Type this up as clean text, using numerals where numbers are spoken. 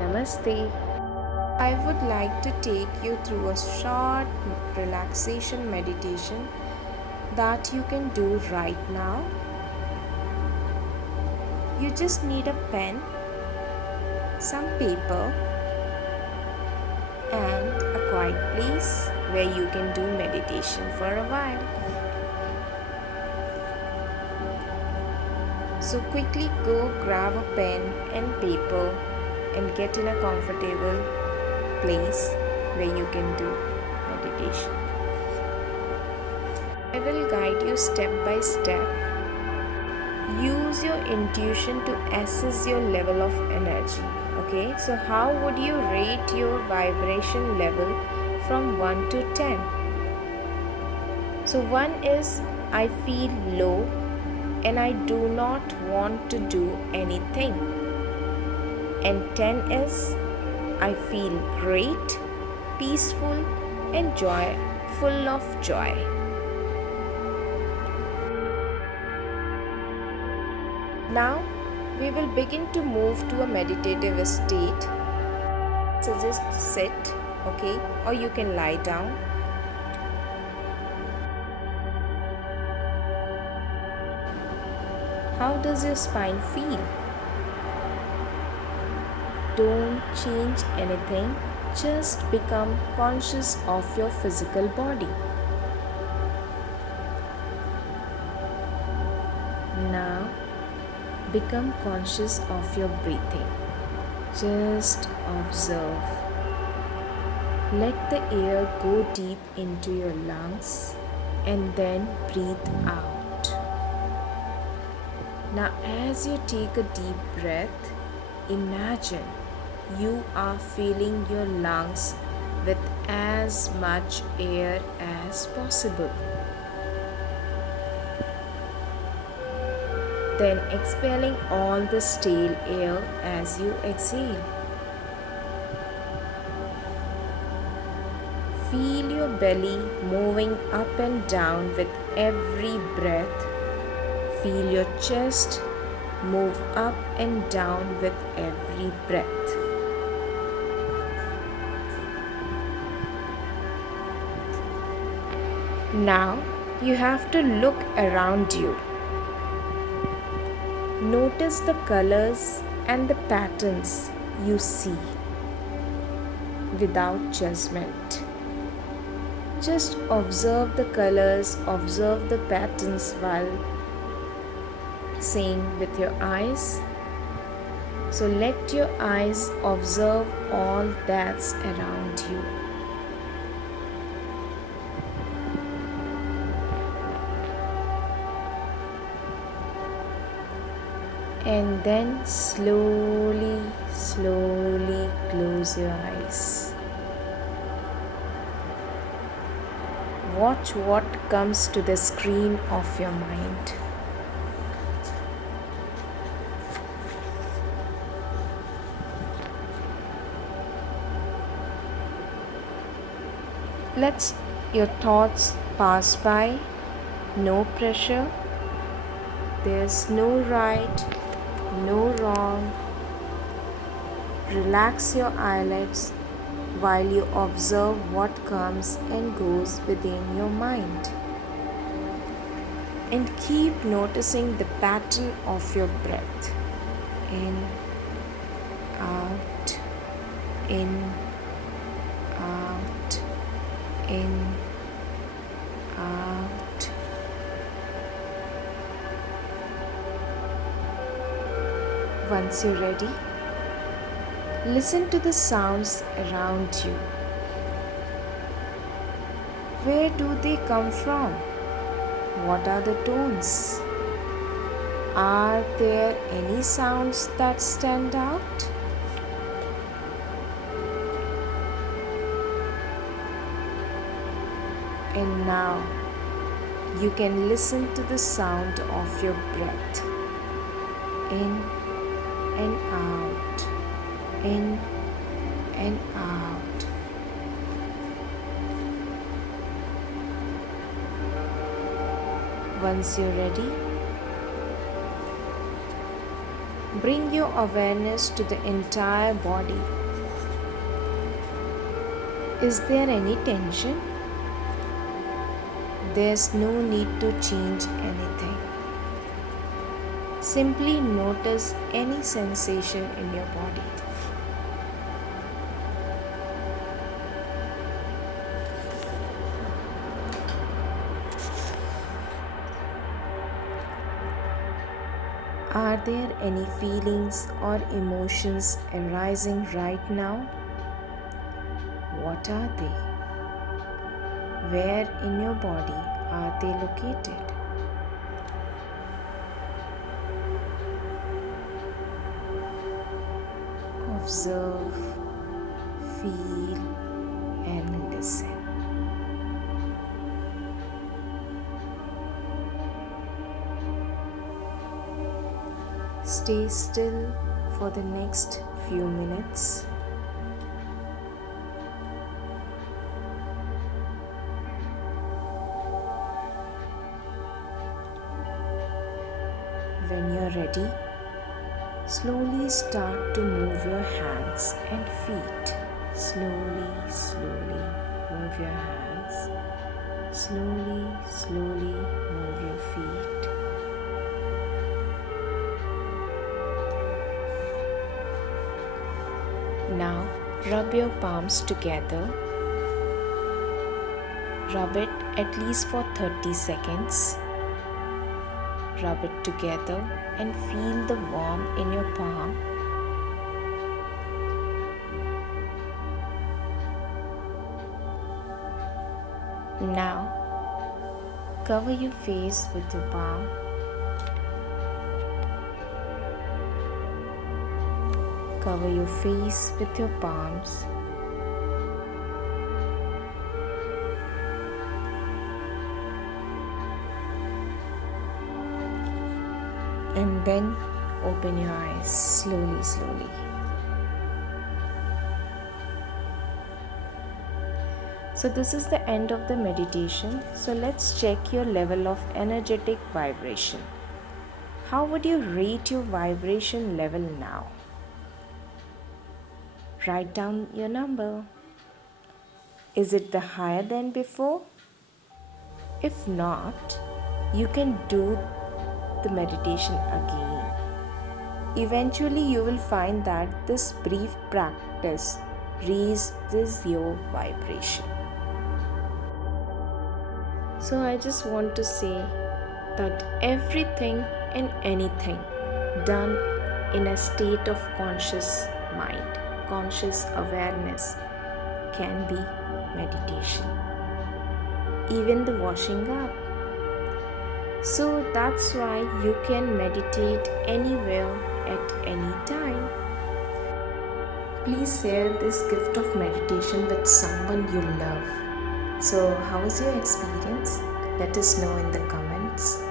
Namaste. I would like to take you through a short relaxation meditation that you can do right now. You just need a pen, some paper, and a quiet place where you can do meditation for a while. So quickly go grab a pen and paper and get in a comfortable place where you can do meditation. I will guide you step by step. Use your intuition to assess your level of energy. Okay, so how would you rate your vibration level from 1 to 10? So 1 is I feel low and I do not want to do anything. And 10 is I feel great, peaceful and full of joy. Now we will begin to move to a meditative state. Suggest sit, okay, or you can lie down. How does your spine feel? Don't change anything, just become conscious of your physical body. Now become conscious of your breathing. Just observe. Let the air go deep into your lungs and then breathe out. Now, as you take a deep breath, imagine you are filling your lungs with as much air as possible. Then expelling all the stale air as you exhale. Feel your belly moving up and down with every breath. Feel your chest move up and down with every breath. Now you have to look around you. Notice the colors and the patterns you see without judgment. Just observe the colors, observe the patterns while seeing with your eyes. So let your eyes observe all that's around you. And then slowly close your eyes. Watch what comes to the screen of your mind. Let your thoughts pass by. No pressure. There's no right, no wrong. Relax your eyelids while you observe what comes and goes within your mind. And keep noticing the pattern of your breath. In, out, in, out, in, out. Once you're ready, listen to the sounds around you. Where do they come from? What are the tones? Are there any sounds that stand out? And now you can listen to the sound of your breath. In and out, in and out. Once you're ready, Bring your awareness to the entire body. Is there any tension? There's no need to change anything. Simply notice any sensation in your body. Are there any feelings or emotions arising right now? What are they? Where in your body are they located? Observe, feel, and listen. Stay still for the next few minutes. When you're ready, slowly start to move your hands and feet. Slowly, slowly move your hands. Slowly, slowly move your feet. Now rub your palms together. Rub it at least for 30 seconds. Rub it together and feel the warmth in your palm. Now cover your face with your palm. Cover your face with your palms. And then open your eyes slowly, slowly. So this is the end of the meditation. So let's check your level of energetic vibration. How would you rate your vibration level now? Write down your number. Is it the higher than before? If not, you can do the meditation again. Eventually, you will find that this brief practice raises your vibration. So I just want to say that everything and anything done in a state of conscious mind, conscious awareness can be meditation. Even the washing up. So that's why you can meditate anywhere at any time. Please share this gift of meditation with someone you love. So, how was your experience? Let us know in the comments.